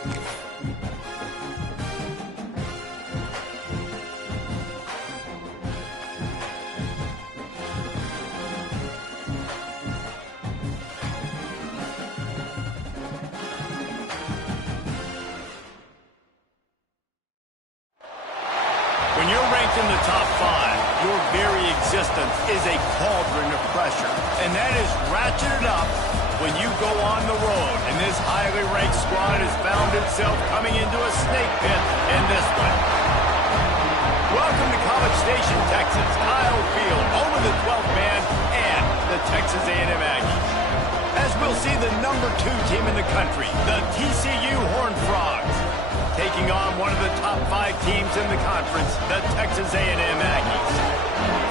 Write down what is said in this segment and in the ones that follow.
When you're ranked in the top 5, your very existence is a cauldron of pressure. And that is ratcheted up when you go on the road. And this highly ranked squad has found itself coming into a snake pit in this one. Welcome to College Station, Texas. Kyle Field, home of the 12th man and the Texas A&M Aggies. As we'll see the number 2 team in the country, the TCU Horned Frogs, taking on one of the top 5 teams in the conference, the Texas A&M Aggies.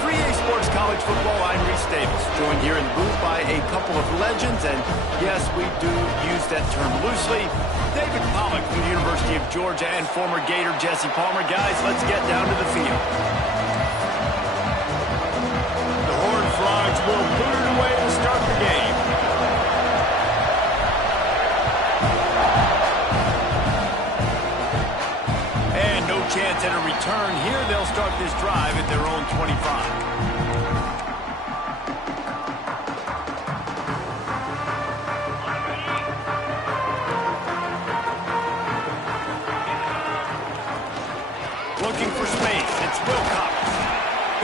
3A Sports College Football, I'm Reese Davis, joined here in the booth by a couple of legends, and yes, we do use that term loosely. David Pollack from the University of Georgia and former Gator Jesse Palmer. Guys, let's get down to the field. The Horned Frogs will put it away to start the game. Chance at a return here. They'll start this drive at their own 25. Looking for space. It's Wilcox.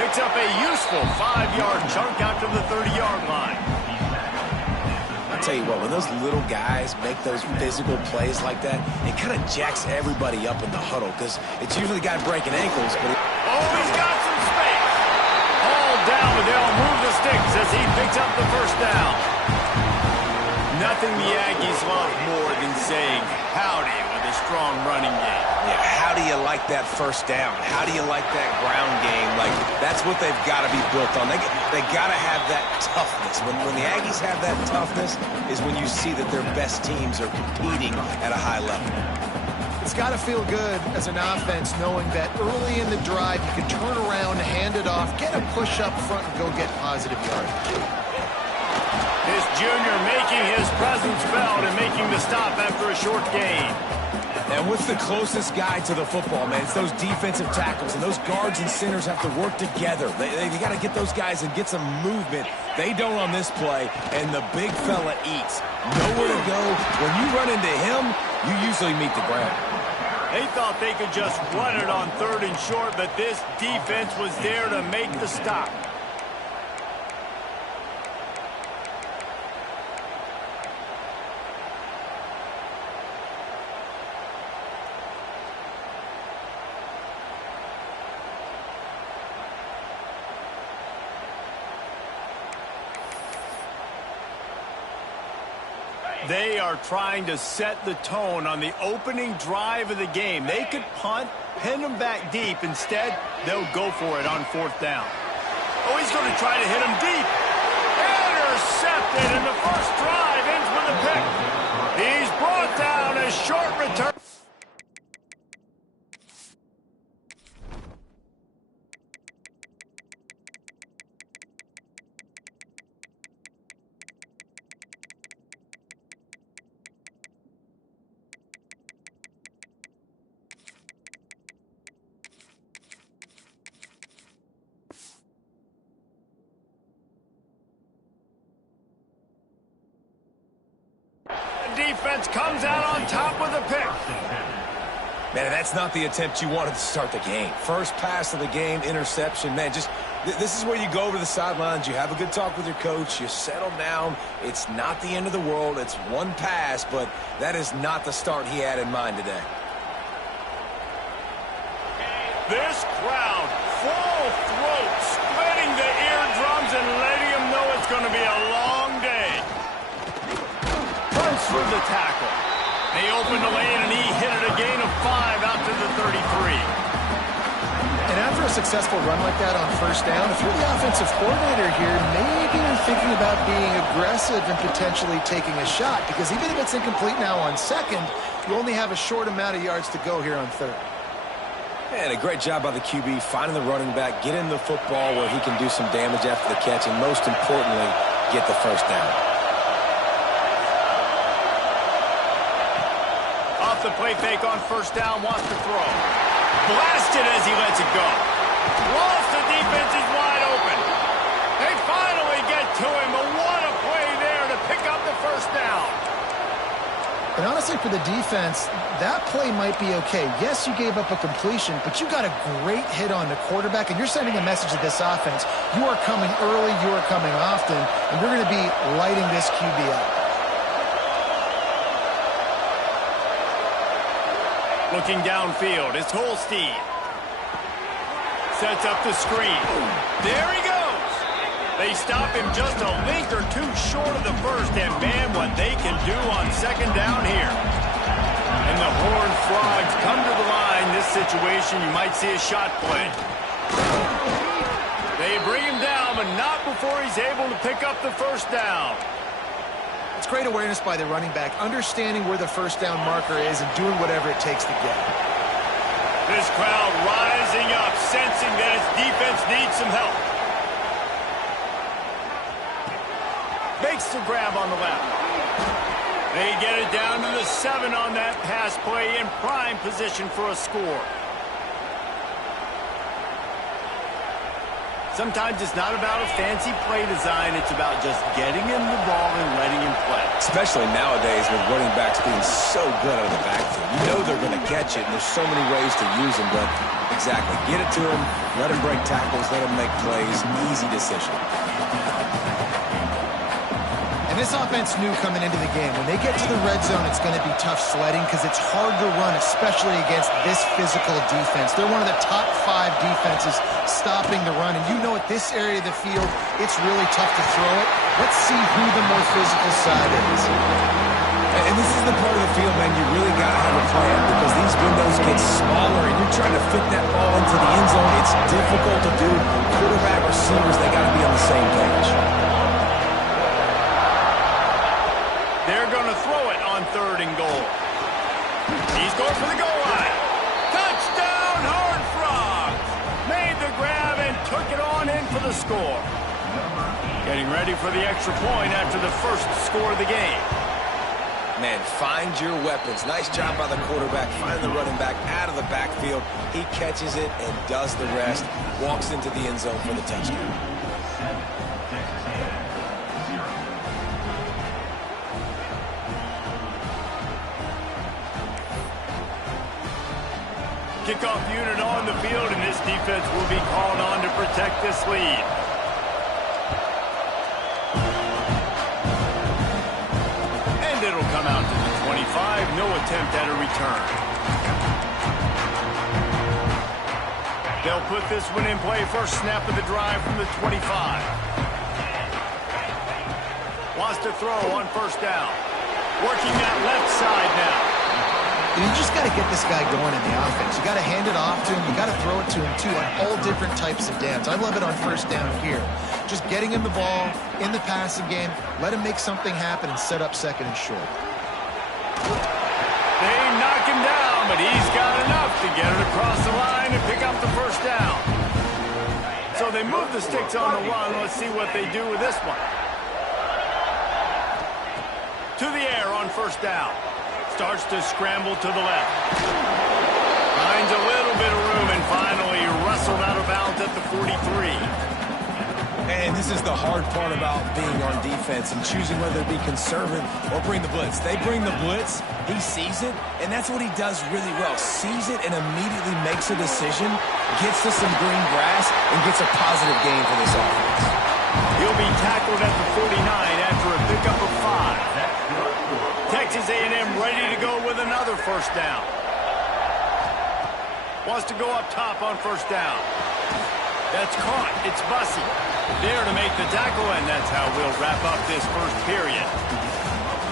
Picks up a useful 5-yard chunk out to the 30-yard line. I'll tell you what, when those little guys make those physical plays like that, it kind of jacks everybody up in the huddle because it's usually the guy breaking ankles. But he's got some space. All down, but they'll move the sticks as he picks up the first down. Nothing the Aggies love more than saying howdy with a strong running game. Yeah, how do you like that first down? How do you like that ground game? Like, that's what they've got to be built on. They got to have that toughness. When the Aggies have that toughness is when you see that their best teams are competing at a high level. It's got to feel good as an offense knowing that early in the drive you can turn around, hand it off, get a push up front, and go get positive yardage. This junior making his presence felt and making the stop after a short gain. And what's the closest guy to the football, man? It's those defensive tackles, and those guards and centers have to work together. They got to get those guys and get some movement. They don't on this play, and the big fella eats. Nowhere to go. When you run into him, you usually meet the ground. They thought they could just run it on 3rd and short, but this defense was there to make the stop. They are trying to set the tone on the opening drive of the game. They could punt, pin them back deep. Instead, they'll go for it on 4th down. Oh, he's going to try to hit him deep. Intercepted, and the first drive ends with a pick. He's brought down a short return. Defense comes out on top with a pick. Man, that's not the attempt you wanted to start the game. First pass of the game, interception. Man, just this is where you go over the sidelines. You have a good talk with your coach. You settle down. It's not the end of the world. It's one pass, but that is not the start he had in mind today. This crowd, full throat, splitting the eardrums and letting them know it's going to be a long day. Punch through the tackle. They opened the lane, and he hit it a gain of 5 out to the 33. And after a successful run like that on 1st down, if you're the offensive coordinator here, maybe you're thinking about being aggressive and potentially taking a shot, because even if it's incomplete now on 2nd, you only have a short amount of yards to go here on 3rd. And a great job by the QB, finding the running back, getting the football where he can do some damage after the catch, and most importantly, get the 1st down. the play fake on first down, wants to throw. Blasted as he lets it go. Lost, the defense is wide open. They finally get to him, but what a play there to pick up the first down. And honestly, for the defense, that play might be okay. Yes, you gave up a completion, but you got a great hit on the quarterback, and you're sending a message to this offense. You are coming early, you are coming often, and you're going to be lighting this QB up. Looking downfield, it's Holstein. Sets up the screen. There he goes. They stop him just a link or two short of the first, and man, what they can do on second down here. And the Horned Frogs come to the line. This situation, you might see a shot play. They bring him down, but not before he's able to pick up the first down. It's great awareness by the running back, understanding where the first down marker is and doing whatever it takes to get it. This crowd rising up, sensing that its defense needs some help. Makes the grab on the left. They get it down to the 7 on that pass play in prime position for a score. Sometimes it's not about a fancy play design. It's about just getting him the ball and letting him play. Especially nowadays with running backs being so good out of the backfield. You know they're going to catch it, and there's so many ways to use them. But exactly, get it to them, let them break tackles, let them make plays. Easy decision. And this offense knew coming into the game, when they get to the red zone, it's going to be tough sledding because it's hard to run, especially against this physical defense. They're one of the top 5 defenses stopping the run. And you know at this area of the field, it's really tough to throw it. Let's see who the more physical side is. And this is the part of the field, man, you really got to have a plan because these windows get smaller and you're trying to fit that ball into the end zone. It's difficult to do. Quarterback, receivers, they got to be on the same page. They're going to throw it on 3rd and goal. He's going for the goal line. Touchdown, Horned Frogs. Made the grab and took it on in for the score. Getting ready for the extra point after the first score of the game. Man, find your weapons. Nice job by the quarterback. Find the running back out of the backfield. He catches it and does the rest. Walks into the end zone for the touchdown. Kickoff unit on the field, and this defense will be called on to protect this lead. And it'll come out to the 25. No attempt at a return. They'll put this one in play. First snap of the drive from the 25. Wants to throw on first down. Working that left side now. You just got to get this guy going in the offense. You got to hand it off to him. You got to throw it to him, too, on all different types of downs. I love it on first down here. Just getting him the ball in the passing game, let him make something happen and set up 2nd and short. They knock him down, but he's got enough to get it across the line and pick up the first down. So they move the sticks on the run. Let's see what they do with this one. To the air on first down. Starts to scramble to the left. Finds a little bit of room and finally wrestled out of bounds at the 43. And this is the hard part about being on defense and choosing whether to be conservative or bring the blitz. They bring the blitz, he sees it, and that's what he does really well. Sees it and immediately makes a decision, gets to some green grass, and gets a positive gain for this offense. He'll be tackled at the 49 after a pickup of 5. Texas A&M ready to go with another first down. Wants to go up top on first down. That's caught. It's Bussey. There to make the tackle, and that's how we'll wrap up this first period.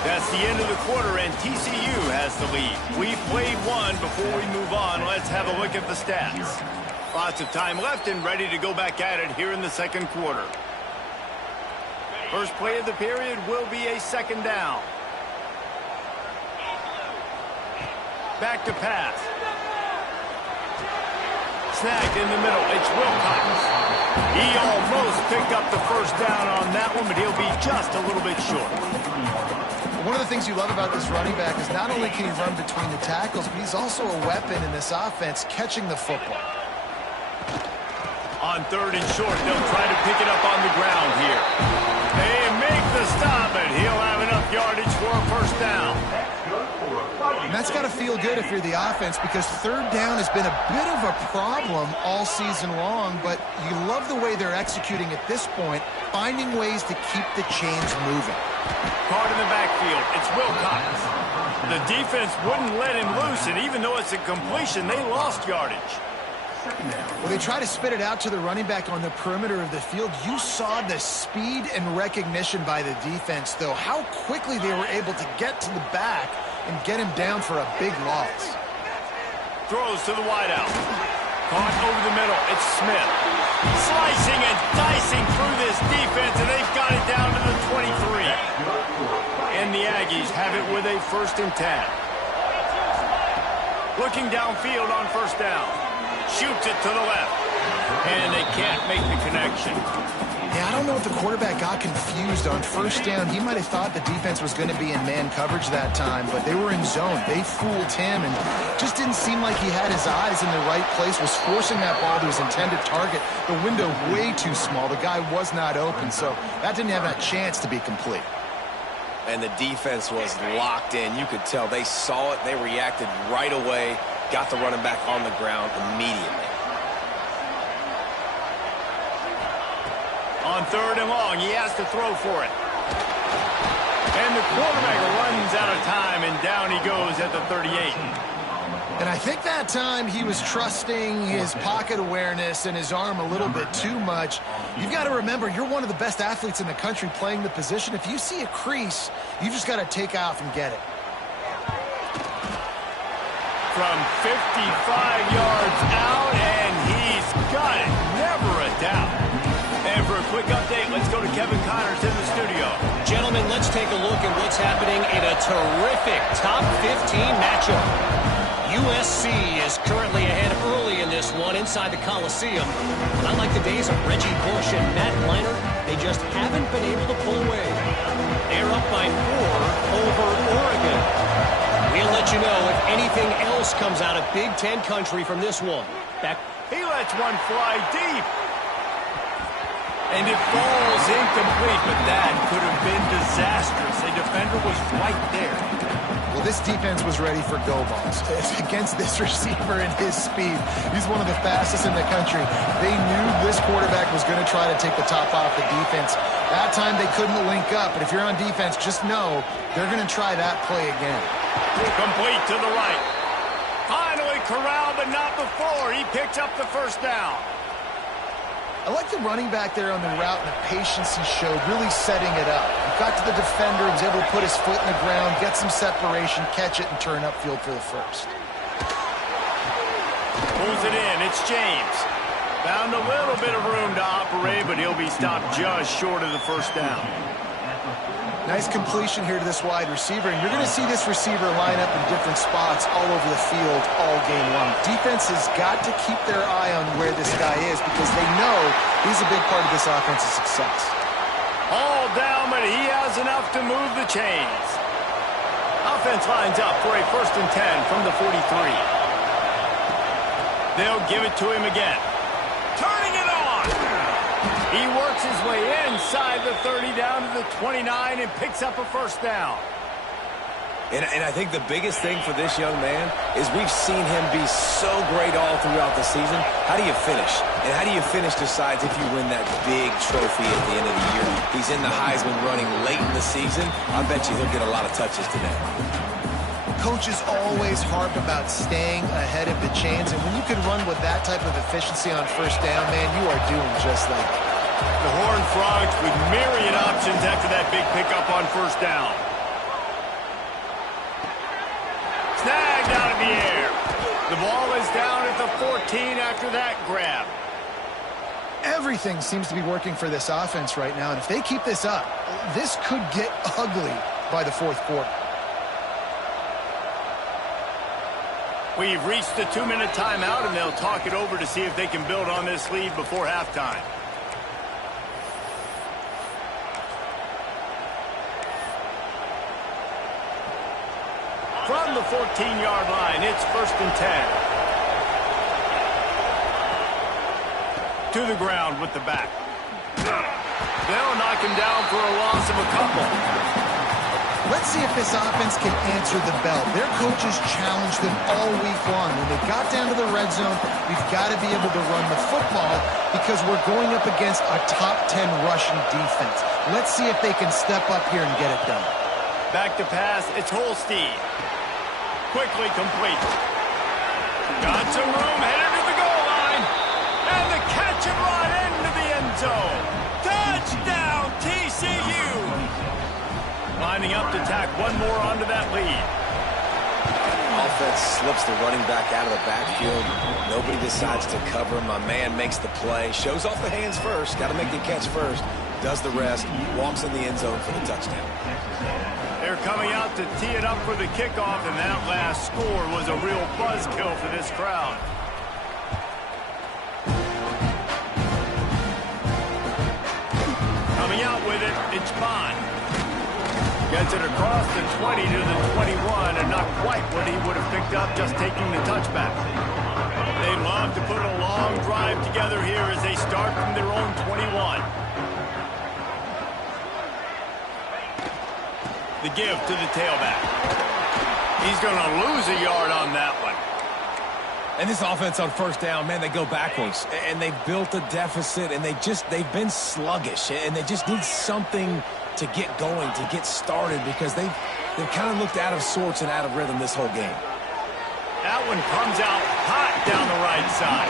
That's the end of the quarter, and TCU has the lead. We've played one. Before we move on, let's have a look at the stats. Lots of time left and ready to go back at it here in the second quarter. First play of the period will be a 2nd down. Back to pass. Snagged in the middle. It's Wilcox. He almost picked up the first down on that one, but he'll be just a little bit short. One of the things you love about this running back is not only can he run between the tackles, but he's also a weapon in this offense catching the football. On 3rd and short, they'll try to pick it up on the ground here. They make the stop, and he'll have enough yardage for a first down. And that's got to feel good if you're the offense, because 3rd down has been a bit of a problem all season long, but you love the way they're executing at this point, finding ways to keep the chains moving. Card in the backfield. It's Wilcox. The defense wouldn't let him loose, and even though it's a completion, they lost yardage. When they try to spit it out to the running back on the perimeter of the field, you saw the speed and recognition by the defense, though, how quickly they were able to get to the back and get him down for a big loss. Throws to the wideout. Caught over the middle. It's Smith. Slicing and dicing through this defense, and they've got it down to the 23. And the Aggies have it with a 1st and 10. Looking downfield on 1st down. Shoots it to the left. And they can't make the connection. Yeah, I don't know if the quarterback got confused on 1st down. He might have thought the defense was going to be in man coverage that time, but they were in zone. They fooled him, and just didn't seem like he had his eyes in the right place, was forcing that ball to his intended target. The window way too small. The guy was not open, so that didn't have a chance to be complete. And the defense was locked in. You could tell they saw it. They reacted right away. Got the running back on the ground immediately. On 3rd and long, he has to throw for it. And the quarterback runs out of time, and down he goes at the 38. And I think that time he was trusting his pocket awareness and his arm a little bit too much. You've got to remember, you're one of the best athletes in the country playing the position. If you see a crease, you just got to take off and get it. From 55 yards out, and he's got it. Never a doubt. And for a quick update, let's go to Kevin Connors in the studio. Gentlemen, let's take a look at what's happening in a terrific top 15 matchup. USC is currently ahead early in this one inside the Coliseum. But unlike the days of Reggie Bush and Matt Leinart, they just haven't been able to pull away. They're up by 4 over Oregon. We'll let you know if anything else comes out of Big Ten country from this one. Back. He lets one fly deep. And it falls incomplete, but that could have been disastrous. A defender was right there. Well, this defense was ready for go balls. Against this receiver and his speed, he's one of the fastest in the country. They knew this quarterback was going to try to take the top off the defense. That time they couldn't link up, but if you're on defense, just know they're going to try that play again. Complete to the right. Finally corralled, but not before. He picks up the 1st down. I like the running back there on the route and the patience he showed, really setting it up. He got to the defender, was able to put his foot in the ground, get some separation, catch it, and turn upfield for the 1st. Pulls it in. It's James. Found a little bit of room to operate, but he'll be stopped just short of the 1st down. Nice completion here to this wide receiver, and you're going to see this receiver line up in different spots all over the field all game long. Defense has got to keep their eye on where this guy is because they know he's a big part of this offense's success. All down, but he has enough to move the chains. Offense lines up for a 1st and 10 from the 43. They'll give it to him again. Turning it on! He works his way inside the 30 down to the 29 and picks up a 1st down. And I think the biggest thing for this young man is we've seen him be so great all throughout the season. How do you finish? And how do you finish decides if you win that big trophy at the end of the year. He's in the Heisman running late in the season. I bet you he'll get a lot of touches today. Coaches always harp about staying ahead of the chains, and when you can run with that type of efficiency on 1st down, man, you are doing just like that. The Horned Frogs with myriad options after that big pickup on 1st down. Snagged out of the air. The ball is down at the 14 after that grab. Everything seems to be working for this offense right now, and if they keep this up, this could get ugly by the 4th quarter. We've reached the 2-minute timeout, and they'll talk it over to see if they can build on this lead before halftime. from the 14-yard line. It's 1st and 10. To the ground with the back. They'll knock him down for a loss of a couple. Let's see if this offense can answer the bell. Their coaches challenged them all week long. When they got down to the red zone, we've got to be able to run the football because we're going up against a top 10 rushing defense. Let's see if they can step up here and get it done. Back to pass, it's Holstein. Quickly complete. Got some room, headed to the goal line. And the catch and run into the end zone. Touchdown, TCU. Lining up to tack one more onto that lead. Offense slips the running back out of the backfield. Nobody decides to cover him. My man makes the play. Shows off the hands first. Got to make the catch first. Does the rest. Walks in the end zone for the touchdown. They're coming out to tee it up for the kickoff, and that last score was a real buzzkill for this crowd. Coming out with it, it's Bond. Gets it across the 20 to the 21, and not quite what he would have picked up just taking the touchback. They love to put a long drive together here as they start from their own 21. The give to the tailback. He's going to lose a yard on that one. And this offense on 1st down, man, they go backwards. And they've built a deficit, and they've been sluggish. And they just need something to get going, to get started, because they've kind of looked out of sorts and out of rhythm this whole game. That one comes out hot down the right side.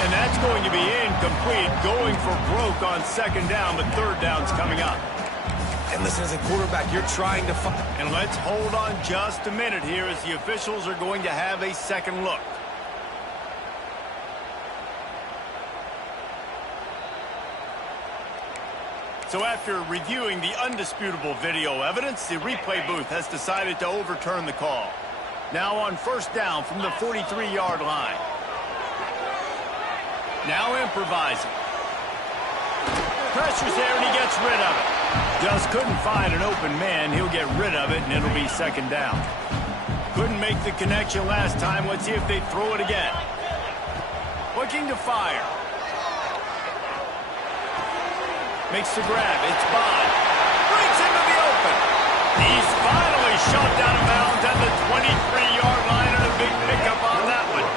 And that's going to be incomplete, going for broke on 2nd down, but 3rd down's coming up. And listen, as a quarterback, you're trying to find... And let's hold on just a minute here as the officials are going to have a second look. So after reviewing the undisputable video evidence, the replay booth has decided to overturn the call. Now on 1st down from the 43-yard line. Now improvising. Pressure's there and he gets rid of it. Just couldn't find an open man. He'll get rid of it and it'll be 2nd down. Couldn't make the connection last time. Let's see if they throw it again. Looking to fire. Makes the grab. It's Bond. Breaks into the open. He's finally shoved out of bounds at the 23-yard line, and a big pickup on that one.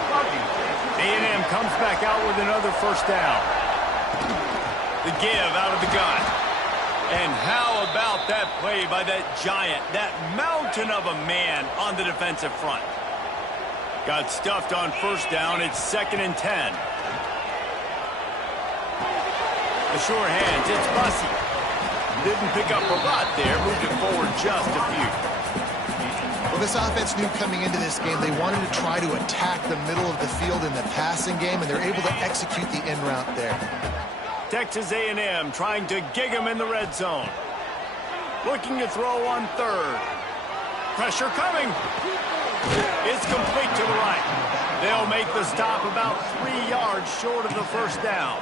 A&M comes back out with another 1st down. The give out of the gun. And how about that play by that giant, that mountain of a man on the defensive front? Got stuffed on 1st down. It's 2nd and 10. The sure hands, it's Bussey. Didn't pick up a lot there, moved it forward just a few. Well, this offense knew coming into this game they wanted to try to attack the middle of the field in the passing game, and they're able to execute the in route there. Texas A&M trying to gig him in the red zone. Looking to throw on 3rd. Pressure coming. It's complete to the right. They'll make the stop about 3 yards short of the 1st down.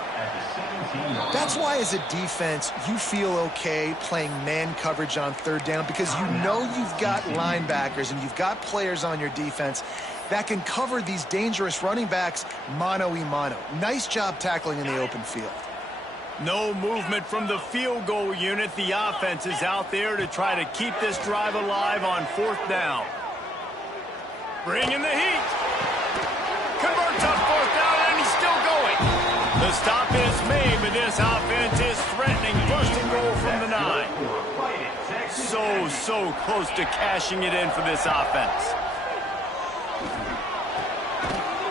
That's why as a defense you feel okay playing man coverage on 3rd down, because you know you've got linebackers and you've got players on your defense that can cover these dangerous running backs mano-a-mano. Nice job tackling in the open field. No movement from the field goal unit. The offense is out there to try to keep this drive alive on 4th down. Bringing the heat. Converts on 4th down, and he's still going. The stop is made, but this offense is threatening 1st and goal from the 9. So close to cashing it in for this offense.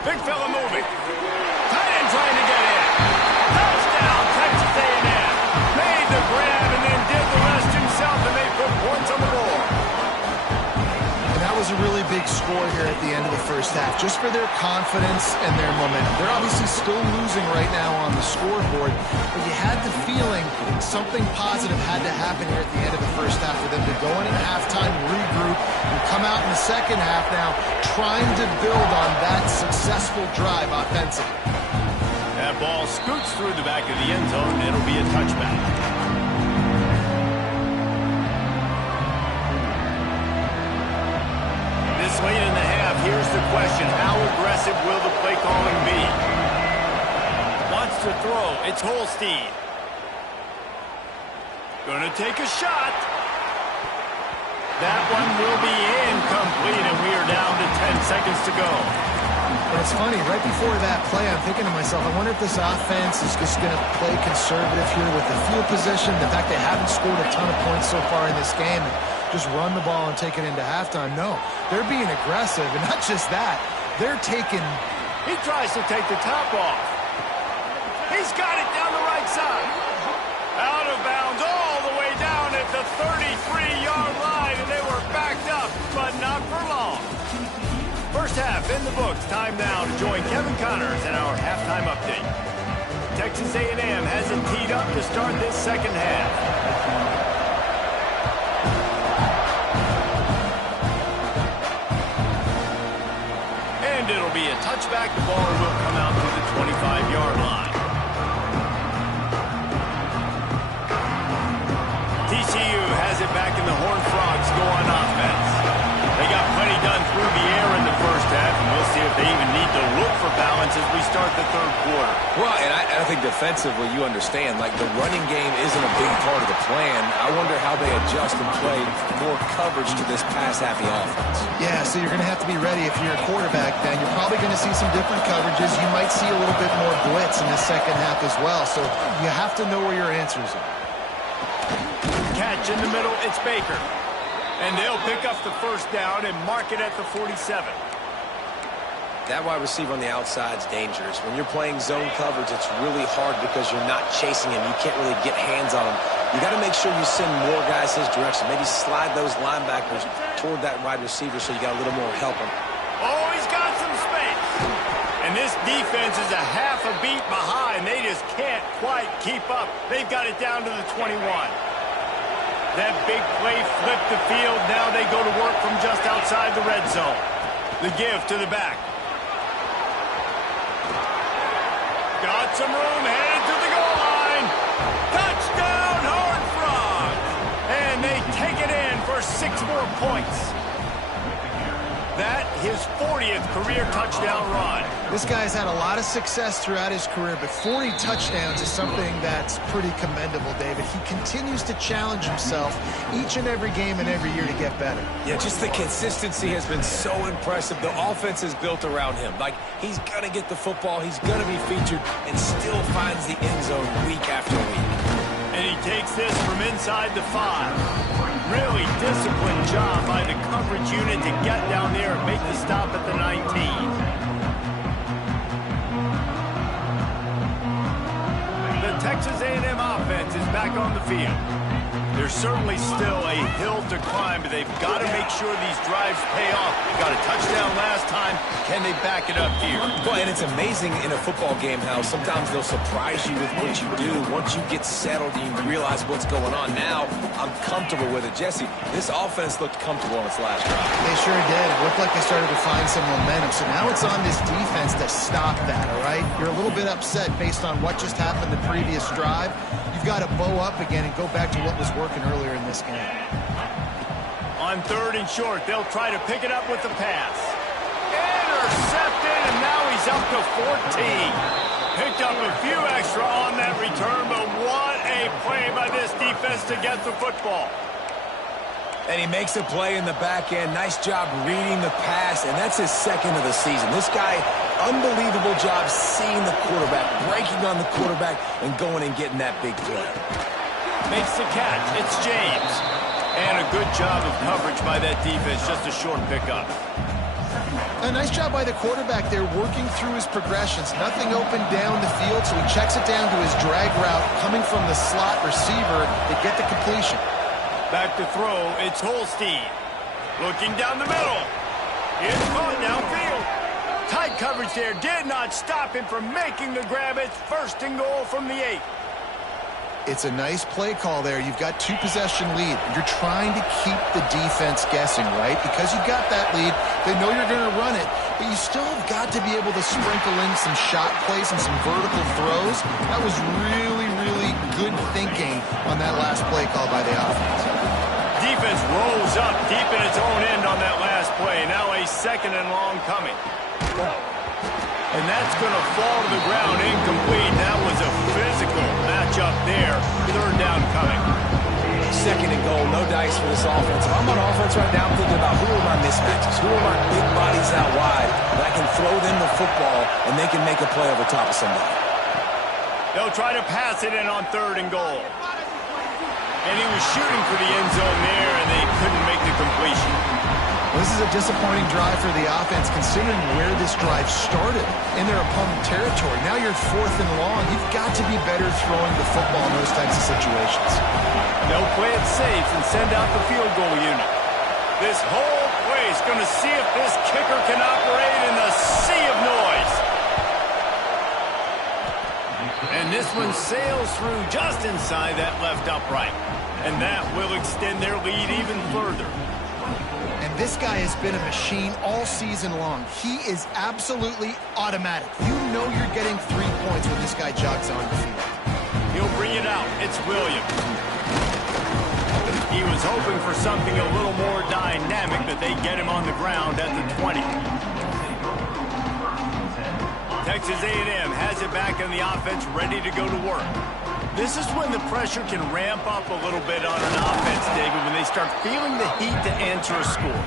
Big fella moving. Tight end trying to get in. Touchdown, Texas A&M. Made the grab and then did the rest himself, and they put points on the board. And that was a really big score here at the end of the 1st half, just for their confidence and their momentum. They're obviously still losing right now on the scoreboard, but you had the feeling something positive had to happen here at the end of the 1st half for them to go in at halftime, regroup, and come out in the 2nd half now trying to build on that successful drive offensively. That ball scoots through the back of the end zone, and it'll be a touchback. This It's late in the half. Here's the question. How aggressive will the play calling be? Wants to throw. It's Holstein. Going to take a shot. That one will be incomplete, and we are down to 10 seconds to go. And it's funny, right before that play, I'm thinking to myself, I wonder if this offense is just going to play conservative here with the field position, the fact they haven't scored a ton of points so far in this game, and just run the ball and take it into halftime. No, they're being aggressive, and not just that, they're taking... He tries to take the top off. He's got it down the right side. Out of bounds all the way down at the 33-yard line, and they were backed up, but not for long. First half in the books. Time now to join Kevin Connors in our halftime update. Texas A&M has it teed up to start this second half. And it'll be a touchback. The ball will come out to the 25-yard line. TCU has it back, and the Horned Frogs go on offense. They got plenty done through the air in the first half, and we'll see if they even need to look for balance as we start the third quarter. Well, and I think defensively, you understand, like the running game isn't a big part of the plan. I wonder how they adjust and play more coverage to this pass-happy offense. Yeah, so you're going to have to be ready if you're a quarterback, then. You're probably going to see some different coverages. You might see a little bit more blitz in the second half as well, so you have to know where your answers are. Catch in the middle, it's Baker. And they'll pick up the first down and mark it at the 47. That wide receiver on the outside is dangerous. When you're playing zone coverage, it's really hard because you're not chasing him. You can't really get hands on him. You got to make sure you send more guys his direction. Maybe slide those linebackers toward that wide receiver so you got a little more help him. Oh, he's got some space. And this defense is a half a beat behind. They just can't quite keep up. They've got it down to the 21. That big play flipped the field. Now they go to work from just outside the red zone. The give to the back. Got some room, headed to the goal line. Touchdown, Horned Frogs. And they take it in for 6 more points. That his 40th career touchdown run. This guy's had a lot of success throughout his career, but 40 touchdowns is something that's pretty commendable, David. He continues to challenge himself each and every game and every year to get better. Yeah, just the consistency has been so impressive. The offense is built around him. Like, he's going to get the football, he's going to be featured, and still finds the end zone week after week. And he takes this from inside the 5. Really disciplined job by the coverage unit to get down there and make the stop at the 19. The Texas A&M offense is back on the field. There's certainly still a hill to climb, but they've got to make sure these drives pay off. They got a touchdown last time. Can they back it up here? Well, and it's amazing in a football game how sometimes they'll surprise you with what you do. Once you get settled and you realize what's going on, now I'm comfortable with it. Jesse, this offense looked comfortable on its last drive. They sure did. It looked like they started to find some momentum. So now it's on this defense to stop that, all right? You're a little bit upset based on what just happened the previous drive. You've got to bow up again and go back to what was working earlier in this game. On 3rd and short, they'll try to pick it up with the pass. Intercepted, and now he's up to 14. Picked up a few extra on that return, but what a play by this defense to get the football. And he makes a play in the back end. Nice job reading the pass, and that's his 2nd of the season. This guy, unbelievable job seeing the quarterback, breaking on the quarterback, and going and getting that big play. Makes the catch. It's James. And a good job of coverage by that defense. Just a short pickup. A nice job by the quarterback there, working through his progressions. Nothing open down the field, so he checks it down to his drag route, coming from the slot receiver to get the completion. Back to throw, it's Holstein. Looking down the middle. It's caught downfield. Tight coverage there did not stop him from making the grab. It's 1st and goal from the 8. It's a nice play call there. You've got 2-possession lead. You're trying to keep the defense guessing, right? Because you've got that lead, they know you're going to run it, but you still have got to be able to sprinkle in some shot plays and some vertical throws. That was really, really good thinking on that last play call by the offense. defense rolls up deep in its own end on that last play. Now a 2nd and long coming. And that's going to fall to the ground incomplete. That was a physical matchup there. 3rd down coming. 2nd and goal, no dice for this offense. If I'm on offense right now, I'm thinking about who are my mismatches, who are my big bodies out wide that I can throw them the football and they can make a play over top of somebody. They'll try to pass it in on 3rd and goal. And he was shooting for the end zone there, and they couldn't make the completion. Well, this is a disappointing drive for the offense, considering where this drive started in their opponent territory. Now you're 4th and long. You've got to be better throwing the football in those types of situations. They'll play it safe and send out the field goal unit. This whole place going to see if this kicker can operate in the sea of noise. And this one sails through just inside that left upright. And that will extend their lead even further. And this guy has been a machine all season long. He is absolutely automatic. You know you're getting 3 points when this guy jogs on the field. He'll bring it out. It's Williams. He was hoping for something a little more dynamic, that they get him on the ground at the 20. Texas A&M has it back in the offense, ready to go to work. This is when the pressure can ramp up a little bit on an offense, David, when they start feeling the heat to answer a score.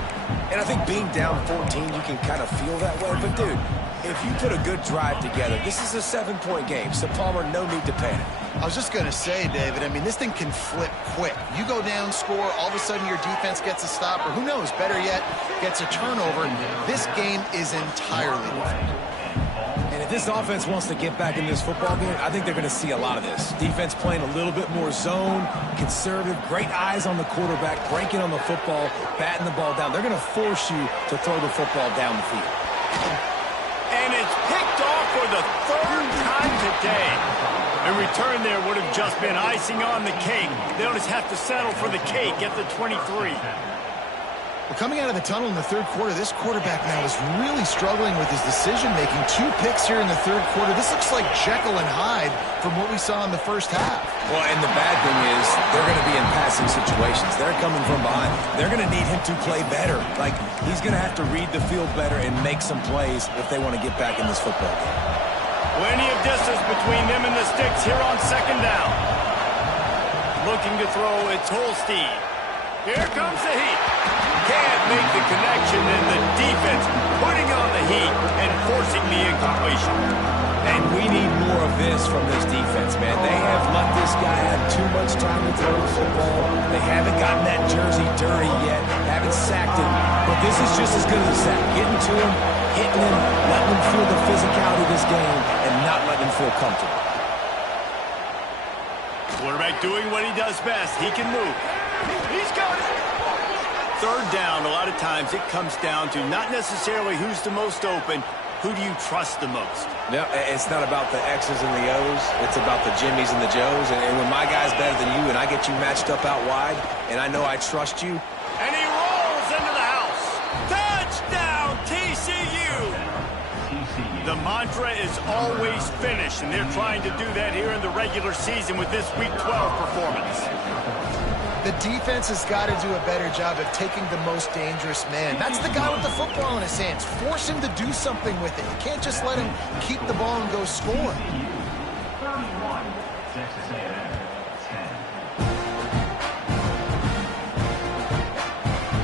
And I think being down 14, you can kind of feel that way. But, dude, if you put a good drive together, this is a 7-point game, so Palmer, no need to panic. I was just going to say, David, I mean, this thing can flip quick. You go down, score, all of a sudden your defense gets a stop, or who knows, better yet, gets a turnover. This game is entirely different. And if this offense wants to get back in this football game, I think they're going to see a lot of this. Defense playing a little bit more zone, conservative, great eyes on the quarterback, breaking on the football, batting the ball down. They're going to force you to throw the football down the field. And it's picked off for the 3rd time today. A return there would have just been icing on the cake. They'll just have to settle for the cake at the 23. Well, coming out of the tunnel in the 3rd quarter, this quarterback now is really struggling with his decision-making. 2 picks here in the 3rd quarter. This looks like Jekyll and Hyde from what we saw in the 1st half. Well, and the bad thing is they're going to be in passing situations. They're coming from behind. They're going to need him to play better. Like, he's going to have to read the field better and make some plays if they want to get back in this football game. Plenty of distance between them and the sticks here on 2nd down. Looking to throw, it's Holstein. Here comes the heat. Can't make the connection, and the defense putting on the heat and forcing the incompletion. And we need more of this from this defense, man. They have let this guy have too much time to throw the football. They haven't gotten that jersey dirty yet, haven't sacked him. But this is just as good as a sack. Getting to him, hitting him, letting him feel the physicality of this game, and not letting him feel comfortable. Quarterback doing what he does best. He can move. He's got it. 3rd down, a lot of times it comes down to not necessarily who's the most open, who do you trust the most? No, it's not about the X's and the O's. It's about the Jimmies and the Joes. And when my guy's better than you and I get you matched up out wide, and I know I trust you. And he rolls into the house. Touchdown, TCU! The mantra is always finish, and they're trying to do that here in the regular season with this Week 12 performance. The defense has got to do a better job of taking the most dangerous man. That's the guy with the football in his hands. Force him to do something with it. You can't just let him keep the ball and go score.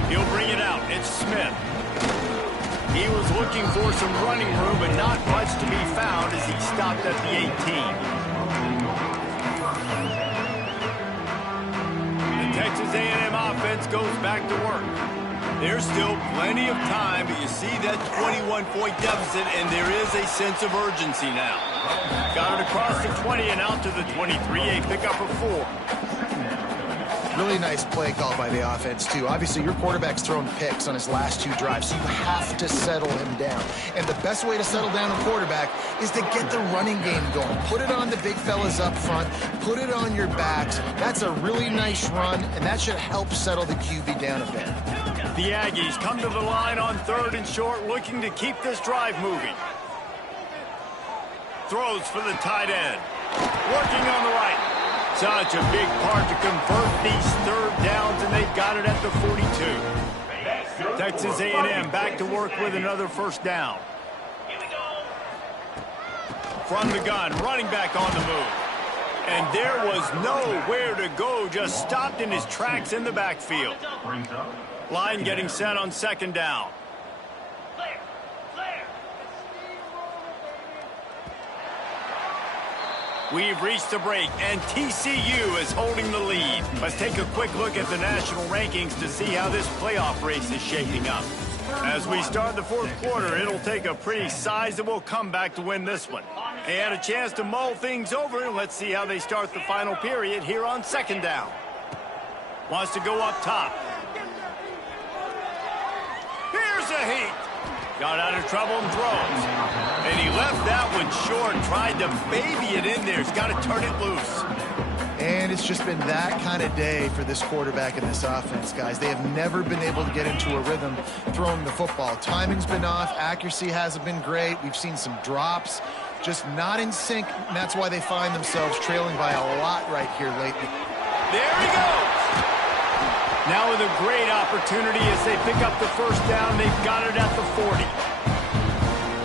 He'll bring it out. It's Smith. He was looking for some running room, but not much to be found as he stopped at the 18. Texas A&M offense goes back to work. There's still plenty of time, but you see that 21-point deficit, and there is a sense of urgency now. Got it across the 20 and out to the 23, a pickup of 4. Really nice play call by the offense, too. Obviously, your quarterback's thrown picks on his last 2 drives, so you have to settle him down. And the best way to settle down a quarterback is to get the running game going. Put it on the big fellas up front. Put it on your backs. That's a really nice run, and that should help settle the QB down a bit. The Aggies come to the line on 3rd and short, looking to keep this drive moving. Throws for the tight end. Working on the right. Such a big part to convert these third downs, and they've got it at the 42. Texas A&M back to work with another first down. From the gun, running back on the move. And there was nowhere to go, just stopped in his tracks in the backfield. Line getting set on second down. We've reached the break, and TCU is holding the lead. Let's take a quick look at the national rankings to see how this playoff race is shaping up. As we start the fourth quarter, it'll take a pretty sizable comeback to win this one. They had a chance to mull things over, and let's see how they start the final period here on second down. Wants to go up top. Here's a heat. Got out of trouble and throws. And he left that one short, tried to baby it in there. He's got to turn it loose. And it's just been that kind of day for this quarterback and this offense, guys. They have never been able to get into a rhythm throwing the football. Timing's been off. Accuracy hasn't been great. We've seen some drops. Just not in sync, and that's why they find themselves trailing by a lot right here lately. There he goes. Now with a great opportunity as they pick up the first down. They've got it at the 40.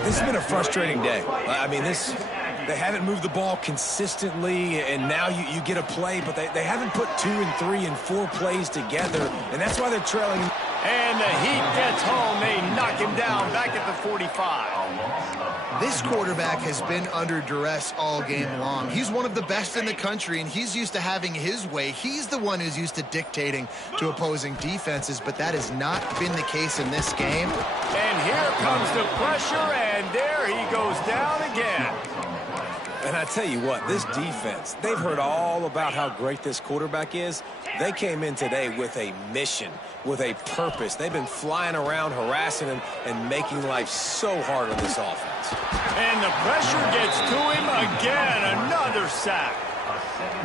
This has been a frustrating day. I mean, they haven't moved the ball consistently, and now you get a play, but they haven't put 2 and 3 and 4 plays together, and that's why they're trailing. And the Heat gets home. They knock him down back at the 45. This quarterback has been under duress all game long. He's one of the best in the country, and he's used to having his way. He's the one who's used to dictating to opposing defenses, but that has not been the case in this game. And here comes the pressure, and there he goes down again. And I tell you what, this defense, they've heard all about how great this quarterback is. They came in today with a mission, with a purpose. They've been flying around, harassing him, and making life so hard on this offense. And the pressure gets to him again. Another sack.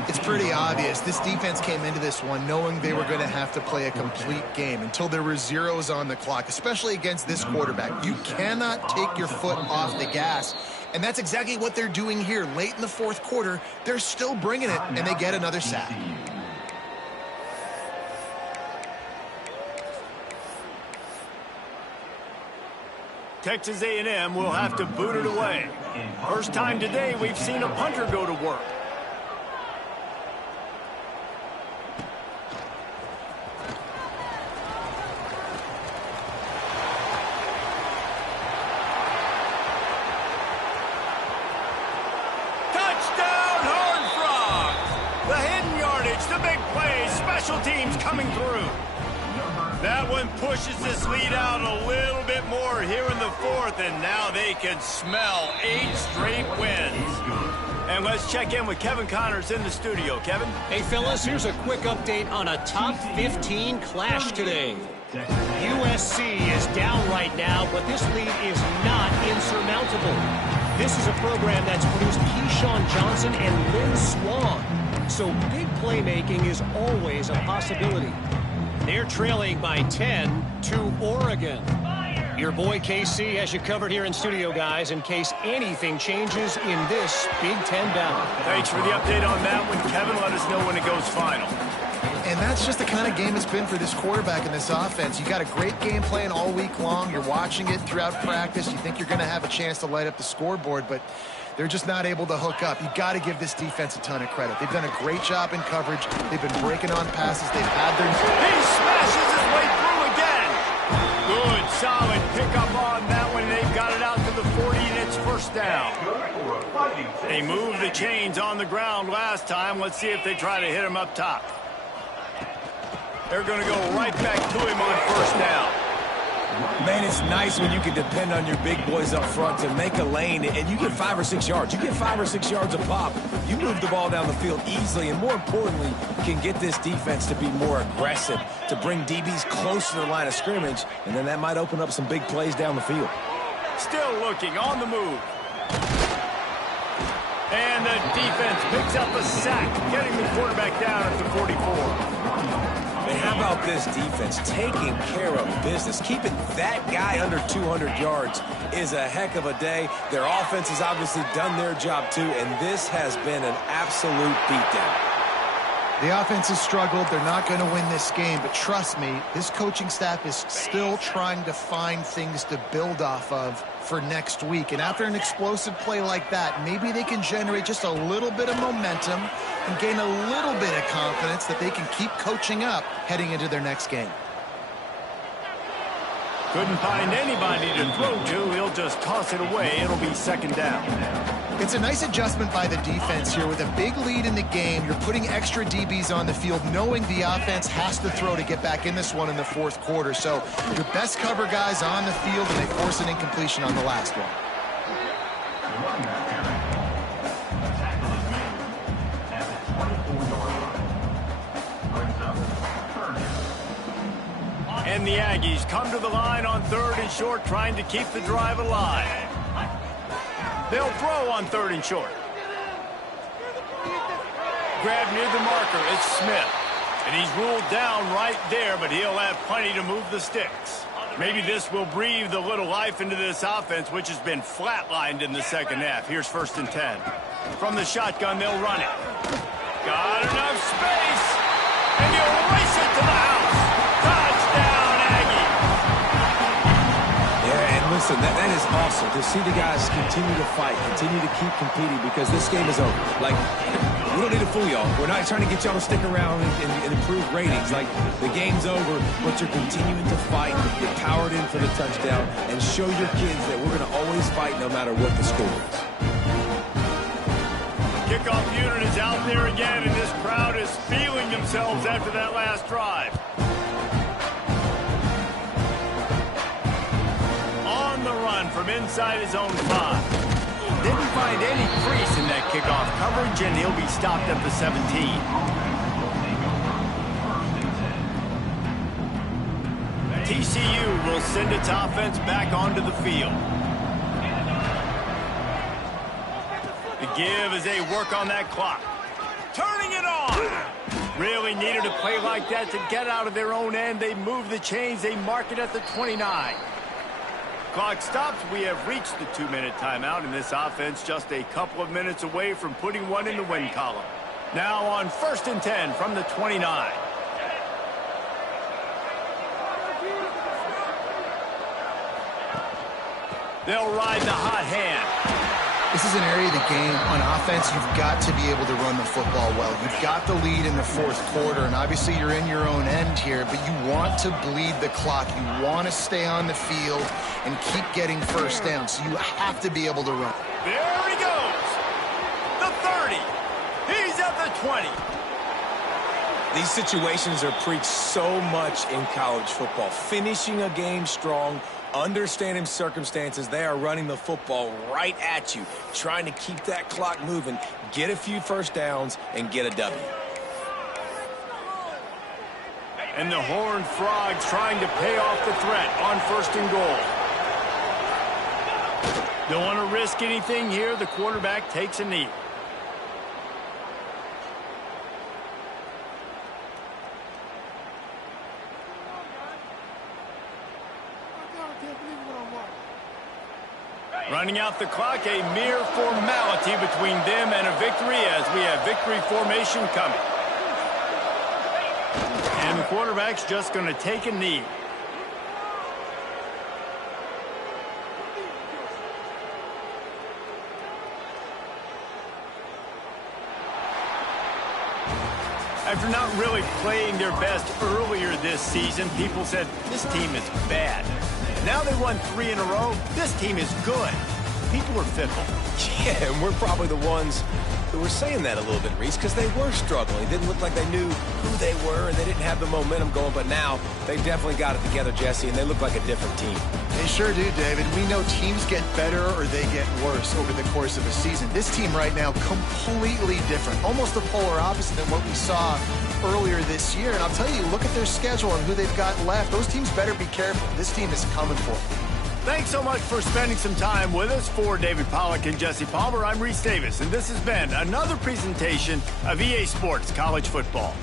It's pretty obvious. This defense came into this one knowing they were going to have to play a complete game until there were zeros on the clock, especially against this quarterback. You cannot take your foot off the gas. And that's exactly what they're doing here. Late in the fourth quarter, they're still bringing it, and they get another sack. Texas A&M will have to boot it away. First time today we've seen a punter go to work. Special teams coming through. That one pushes this lead out a little bit more here in the fourth, and now they can smell 8 straight wins. And let's check in with Kevin Connors in the studio. Kevin? Hey, fellas, here's a quick update on a top 15 clash today. USC is down right now, but this lead is not insurmountable. This is a program that's produced Keyshawn Johnson and Lynn Swann. So big playmaking is always a possibility. They're trailing by 10 to Oregon. Your boy KC has you covered here in studio, guys, in case anything changes in this Big Ten battle. Thanks for the update on that one, Kevin. Let us know when it goes final. And that's just the kind of game it's been for this quarterback and this offense. You got a great game plan all week long. You're watching it throughout practice. You think you're going to have a chance to light up the scoreboard, but they're just not able to hook up. You've got to give this defense a ton of credit. They've done a great job in coverage. They've been breaking on passes. They've had their... He smashes his way through again. Good, solid pickup on that one. They've got it out to the 40, and it's first down. They moved the chains on the ground last time. Let's see if they try to hit him up top. They're going to go right back to him on first down. Man, it's nice when you can depend on your big boys up front to make a lane, and you get 5 or 6 yards. You get 5 or 6 yards a pop. You move the ball down the field easily, and more importantly, can get this defense to be more aggressive, to bring DBs close to the line of scrimmage, and then that might open up some big plays down the field. Still looking on the move. And the defense picks up a sack, getting the quarterback down at the 44. And how about this defense taking care of business? Keeping that guy under 200 yards is a heck of a day. Their offense has obviously done their job too, and this has been an absolute beatdown. The offense has struggled. They're not going to win this game, but trust me, this coaching staff is still trying to find things to build off of for next week. And after an explosive play like that, maybe they can generate just a little bit of momentum and gain a little bit of confidence that they can keep coaching up heading into their next game. Couldn't find anybody to throw to. He'll just toss it away. It'll be second down. It's a nice adjustment by the defense here. With a big lead in the game, you're putting extra DBs on the field, knowing the offense has to throw to get back in this one in the fourth quarter. So your best cover guys on the field, and they force an incompletion on the last one. And the Aggies come to the line on 3rd and short, trying to keep the drive alive. They'll throw on 3rd and short. Grab near the marker, it's Smith. And he's ruled down right there, but he'll have plenty to move the sticks. Maybe this will breathe a little life into this offense, which has been flatlined in the second half. Here's 1st and 10. From the shotgun, they'll run it. Got enough space, and he'll race it to the house. Touchdown, Aggie. Yeah, and listen, that is awesome to see the guys continue to fight, continue to keep competing, because this game is over. Like, we don't need to fool y'all. We're not trying to get y'all to stick around and improve ratings. Like, the game's over, but you're continuing to fight, get powered in for the touchdown, and show your kids that we're going to always fight no matter what the score is. Kickoff unit is out there again, and this crowd is feeling themselves after that last drive. On the run from inside his own 5. Didn't find any crease in that kickoff coverage, and he'll be stopped at the 17. TCU will send its offense back onto the field. The give as they work on that clock. Turning it on! Really needed a play like that to get out of their own end. They move the chains. They mark it at the 29. Clock stops. We have reached the 2-minute timeout, and this offense just a couple of minutes away from putting one in the win column. Now on 1st and 10 from the 29. They'll ride the hot hand. This is an area of the game on offense you've got to be able to run the football well. You've got the lead in the fourth quarter, and obviously you're in your own end here, but you want to bleed the clock. You want to stay on the field and keep getting first down, so you have to be able to run. There he goes. The 30. He's at the 20. These situations are preached so much in college football. Finishing a game strong, understanding circumstances. They are running the football right at you, trying to keep that clock moving, get a few first downs, and get a W. And the Horned Frogs trying to pay off the threat on 1st and goal. Don't want to risk anything here. The quarterback takes a knee. Running out the clock, a mere formality between them and a victory as we have victory formation coming. And the quarterback's just going to take a knee. After not really playing their best earlier this season, people said this team is bad. Now they won 3 in a row. This team is good. People are fickle. Yeah, and we're probably the ones who were saying that a little bit, Reese, because they were struggling. It didn't look like they knew who they were, and they didn't have the momentum going. But now they definitely got it together, Jesse, and they look like a different team. They sure do, David. We know teams get better or they get worse over the course of a season. This team right now, completely different. Almost the polar opposite than what we saw earlier this year. And I'll tell you, look at their schedule and who they've got left. Those teams better be careful. This team is coming for them. Thanks so much for spending some time with us. For David Pollack and Jesse Palmer, I'm Reese Davis, and this has been another presentation of EA Sports College Football.